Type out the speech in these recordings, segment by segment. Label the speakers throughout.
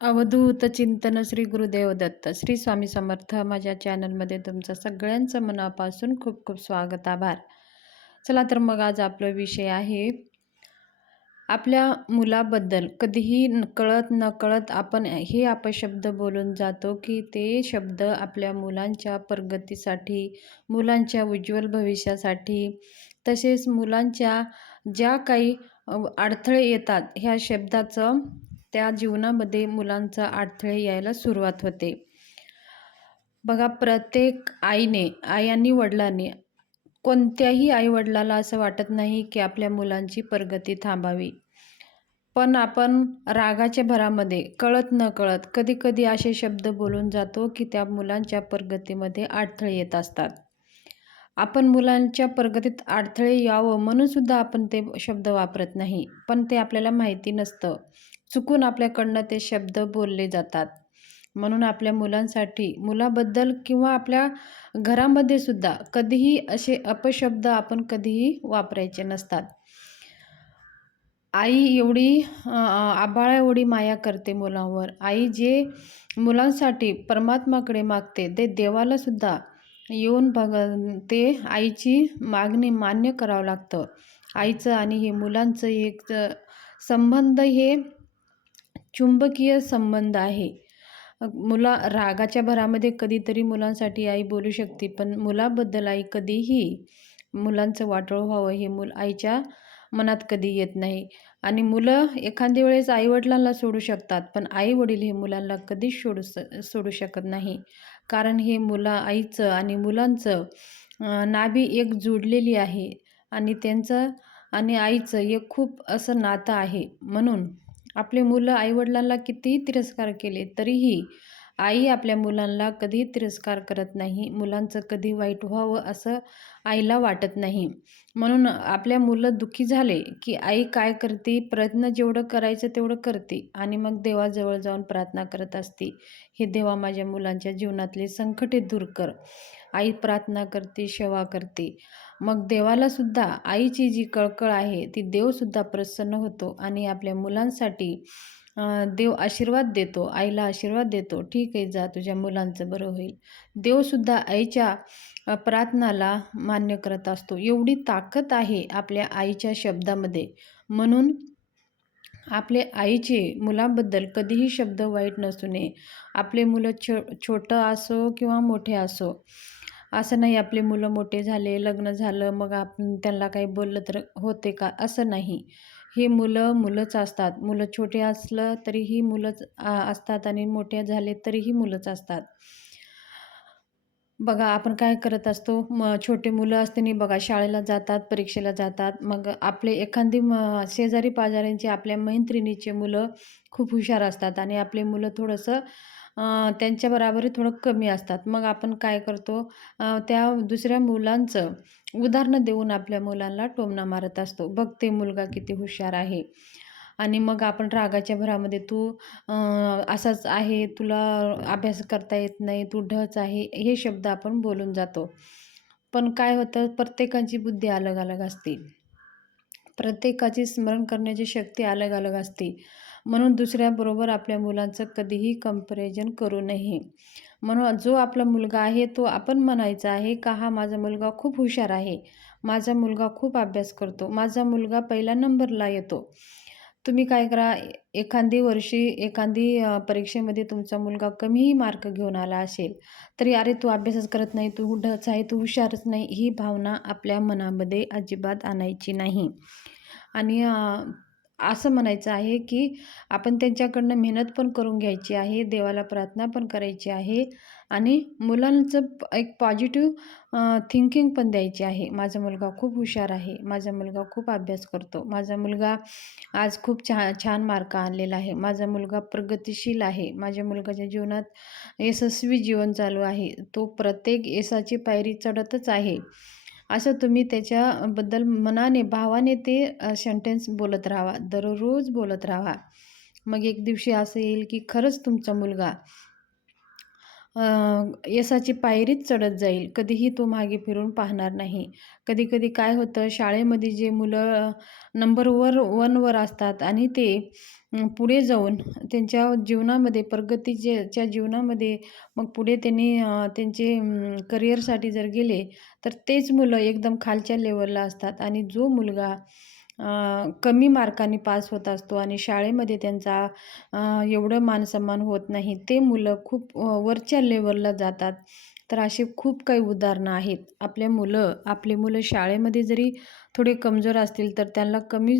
Speaker 1: अवधूत चिंतन श्री गुरुदेव दत्त. श्री स्वामी समर्थ माझ्या चॅनलमध्ये तुमचं सगळ्यांचं मनापासून खूप खूप स्वागत आभार. चला तर मग आज आपला विषय आहे आपल्या मुलाबद्दल. कधीही कळत नकळत आपण हे अपशब्द बोलून जातो की ते शब्द आपल्या मुलांच्या प्रगतीसाठी मुलांच्या उज्ज्वल भविष्यासाठी तसेच मुलांच्या ज्या काही अडथळे येतात ह्या शब्दाचं त्या जीवनामध्ये मुलांचा अडथळे यायला सुरुवात होते. बघा प्रत्येक आईने आई आणि वडिलांनी कोणत्याही आईवडिलाला असं वाटत नाही की आपल्या मुलांची प्रगती थांबावी. पण आपण रागाच्या भरामध्ये कळत न कळत कधी कधी असे शब्द बोलून जातो की त्या मुलांच्या प्रगतीमध्ये अडथळे येत असतात. आपण मुलांच्या प्रगतीत अडथळे यावं म्हणूनसुद्धा आपण ते शब्द वापरत नाही पण ते आपल्याला माहिती नसतं. चुकून आपल्याकडनं ते शब्द बोलले जातात. म्हणून आपल्या मुलांसाठी मुलाबद्दल किंवा आपल्या घरामध्ये सुद्धा कधीही असे अपशब्द आपण कधीही वापरायचे नसतात. आई एवढी आबाळा एवढी माया करते मुलांवर. आई जे मुलांसाठी परमात्माकडे मागते ते देवाला सुद्धा येऊन बघ ते आईची मागणी मान्य करावं लागतं. आईचं आणि हे मुलांचं एक संबंध हे चुंबकीय संबंध आहे. मुला रागाच्या भरामध्ये कधीतरी मुलांसाठी आई बोलू शकते पण मुलाबद्दल आई कधीही मुलांचं वाटोळ व्हावं हे मूल आईच्या मनात कधी येत नाही. आणि मुलं एखाद्या वेळेस आईवडिलांना सोडू शकतात पण आई वडील हे मुलांना कधीच सोडू स सोडू शकत नाही. कारण हे मुला आईचं आणि मुलांचं नाभी एक जोडलेली आहे आणि त्यांचं आणि आईचं एक खूप असं नातं आहे. म्हणून आपले मुलं आईवडिलांना कितीही तिरस्कार केले तरीही आई आपल्या मुलांना कधी तिरस्कार करत नाही. मुलांचं कधी वाईट व्हावं असं आईला वाटत नाही. म्हणून आपल्या मुलं दुःखी झाले की आई काय करते? प्रयत्न जेवढं करायचं तेवढं करते आणि मग देवाजवळ जाऊन प्रार्थना करत असते. हे देवा माझ्या मुलांच्या जीवनातले संकटे दूर कर. आई प्रार्थना करते सेवा करते. मग देवाला सुद्धा आईची जी कळकळ आहे ती देवसुद्धा प्रसन्न होतो आणि आपल्या मुलांसाठी देव आशीर्वाद देतो आईला आशीर्वाद देतो. ठीक आहे जा तुझ्या मुलांचं बरं होईल. देवसुद्धा आईच्या प्रार्थनाला मान्य करत असतो. एवढी ताकद आहे आपल्या आईच्या शब्दामध्ये. म्हणून आपले आईचे मुलाबद्दल कधीही शब्द वाईट नसू नये. आपले मुलं छो छोटं असो किंवा मोठे असो असं नाही आपले मुलं मोठे झाले लग्न झालं मग आपण त्यांना काही बोललं तर होते का? असं नाही. हे मुलं मुलंच असतात. मुलं छोटे असलं तरीही मुलंच असतात आणि मोठे झाले तरीही मुलंच असतात. बघा आपण काय करत असतो? म छोटे मुलं असताना बघा शाळेला जातात परीक्षेला जातात. मग आपले एखादी म शेजारी पाजाऱ्यांची आपल्या मैत्रिणीचे मुलं खूप हुशार असतात आणि आपले मुलं थोडंसं त्यांच्या बराबरी थोडं कमी असतात. मग आपण काय करतो त्या दुसऱ्या मुलांचं उदाहरणं देऊन आपल्या मुलांना टोमणा मारत असतो. बघ ते मुलगा किती हुशार आहे. आणि मग आपण रागाच्या भरामध्ये तू असाच आहे तुला अभ्यास करता येत नाही तू ढच आहे हे शब्द आपण बोलून जातो. पण काय होतं प्रत्येकाची बुद्धी अलग अलग असते. प्रत्येकाची स्मरण करण्याची शक्ती अलग अलग असते. म्हणून दुसऱ्याबरोबर आपल्या मुलांचं कधीही कंपॅरिझन करू नये. म्हणून जो आपला मुलगा आहे तो आपण म्हणायचा आहे का हा माझा मुलगा खूप हुशार आहे. माझा मुलगा खूप अभ्यास करतो. माझा मुलगा पहिल्या नंबरला येतो. तुम्ही काय करा एखादी वर्षी एखादी परीक्षेमध्ये तुमचा मुलगा कमीही मार्क घेऊन आला असेल तरी अरे तू अभ्यासच करत नाही तू ढच आहे तू हुशारच नाही ही भावना आपल्या मनामध्ये अजिबात आणायची नाही. आणि असं म्हणायचं आहे की आपण त्यांच्याकडनं मेहनत पण करून घ्यायची आहे देवाला प्रार्थना पण करायची आहे आणि मुलांचं एक पॉझिटिव्ह थिंकिंग पण द्यायची आहे. माझा मुलगा खूप हुशार आहे. माझा मुलगा खूप अभ्यास करतो. माझा मुलगा आज खूप छान छान मार्क आणलेला आहे. माझा मुलगा प्रगतिशील आहे. माझ्या मुलगाच्या जीवनात यशस्वी जीवन चालू आहे. तो प्रत्येक यशाची पायरी चढतच आहे. असं तुम्ही त्याच्याबद्दल मनाने भावाने ते सेंटेन्स बोलत राहा. दररोज बोलत राहा. मग एक दिवशी असं येईल की खरंच तुमचा मुलगा यशाची पायरीच चढत जाईल. कधीही तो मागे फिरून पाहणार नाही. कधी कधी काय होतं शाळेमध्ये जे मुलं नंबरवर वनवर असतात आणि ते पुढे जाऊन त्यांच्या जीवनामध्ये प्रगतीच्या जीवनामध्ये मग पुढे त्यांनी त्यांचे करिअरसाठी जर गेले तर तेच मुलं एकदम खालच्या लेवलला असतात. आणि जो मुलगा कमी मार्कांनी पास होत असतो आणि शाळेमध्ये त्यांचा एवढं मानसन्मान होत नाही. ते मुलं खूप वरच्या लेवलला जातात. तर असे खूप काही उदाहरणं आहेत. आपल्या मुलं आपले मुलं शाळेमध्ये जरी थोडे कमजोर असतील तर त्यांना कमी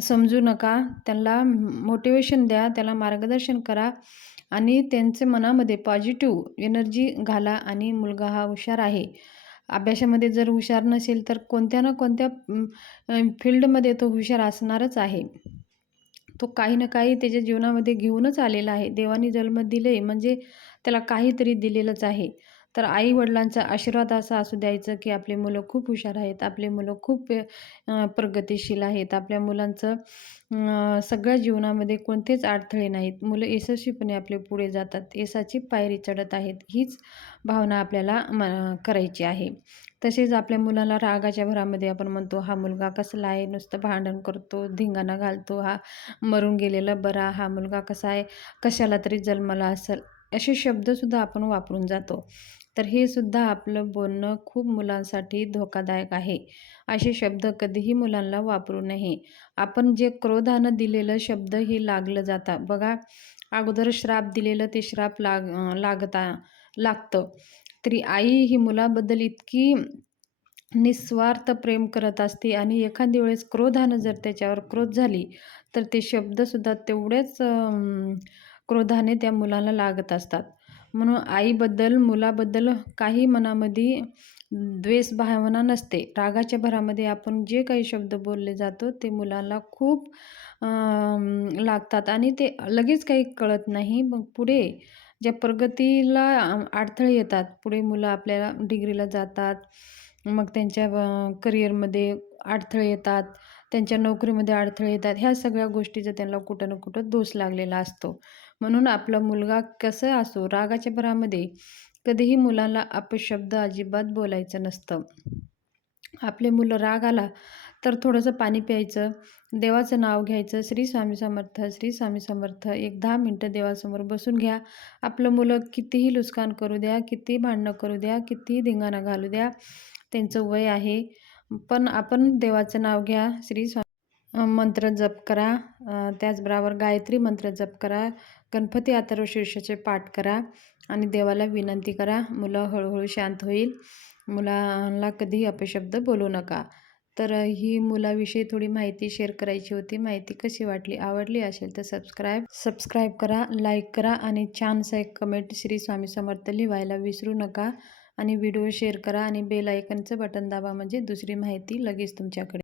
Speaker 1: समजू नका. त्यांना मोटिवेशन द्या त्याला मार्गदर्शन करा आणि त्यांचे मनामध्ये पॉझिटिव्ह एनर्जी घाला आणि मुलगा हा हुशार आहे. अभ्यासामध्ये जर हुशार नसेल तर कोणत्या ना कोणत्या फील्डमध्ये तो हुशार असणारच आहे. तो काही ना काही त्याच्या जीवनामध्ये घेऊनच आलेला आहे. देवाने जन्म दिले म्हणजे त्याला काहीतरी दिलेलंच आहे. तर आई वडिलांचा आशीर्वाद असा असू द्यायचं की आपले मुलं खूप हुशार आहेत आपले मुलं खूप प्रगतिशील आहेत आपल्या मुलांचं सगळ्या जीवनामध्ये कोणतेच अडथळे नाहीत. मुलं यशस्वीपणे आपले पुढे जातात यशाची पायरी चढत आहेत हीच भावना आपल्याला म करायची आहे. तसेच आपल्या मुलाला रागाच्या भरामध्ये आपण म्हणतो हा मुलगा कसला आहे नुसतं भांडण करतो धिंगाणा घालतो हा मरून गेलेला बरा हा मुलगा कसा आहे कशाला तरी जन्मला असेल. असे शब्दसुद्धा आपण वापरून जातो. तर हे सुद्धा आपलं बोलणं खूप मुलांसाठी धोकादायक आहे. असे शब्द कधीही मुलांना वापरू नये. आपण जे क्रोधानं दिलेलं शब्द हे लागलं जातं. बघा अगोदर श्राप दिलेलं ते श्राप लाग लागता लागतं. तरी आई ही मुलाबद्दल इतकी निस्वार्थ प्रेम करत असते आणि एखादी वेळेस क्रोधानं जर त्याच्यावर क्रोध झाली तर ते शब्दसुद्धा तेवढेच क्रोधाने त्या मुलाला लागत असतात. म्हणून आईबद्दल मुलाबद्दल काही मनामध्ये द्वेष भावना नसते. रागाच्या भरामध्ये आपण जे काही शब्द बोलले जातो ते मुलाला खूप लागतात आणि ते लगेच काही कळत नाही. मग पुढे ज्या प्रगतीला अडथळे येतात पुढे मुलं आपल्याला डिग्रीला जातात. मग त्यांच्या करिअरमध्ये अडथळे येतात. त्यांच्या नोकरीमध्ये अडथळे येतात. ह्या सगळ्या गोष्टीचा त्यांना कुठं ना कुठं दोष लागलेला असतो. म्हणून आपला मुलगा कसं असो रागाच्या भरामध्ये कधीही मुलाला अपशब्द अजिबात बोलायचं नसतं. आपले मुलं राग आला तर थोडंसं पाणी प्यायचं देवाचं नाव घ्यायचं श्री स्वामी समर्थ श्री स्वामी समर्थ एक दहा मिनटं देवासमोर बसून घ्या. आपलं मुलं कितीही लुस्कान करू द्या कितीही भांडणं करू द्या कितीही धिंगाणा घालू द्या त्यांचं वय आहे. पण आपण देवाचं नाव घ्या श्री स्वामी मंत्र जप करा. त्याचबरोबर गायत्री मंत्र जप करा. गणपती अथर्व शीर्षाचे पाठ करा आणि देवाला विनंती करा मुलं हळूहळू शांत होईल. मुलांना कधीही अपशब्द बोलू नका. तर ही मुलाविषयी थोडी माहिती शेअर करायची होती. माहिती कशी वाटली आवडली असेल तर सबस्क्राईब सबस्क्राईब करा लाईक करा आणि छानसा एक कमेंट श्री स्वामी समर्थ लिहायला विसरू नका. आणि व्हिडिओ शेअर करा आणि बेल आयकनचं बटन दाबा म्हणजे दुसरी माहिती लगेच तुमच्याकडे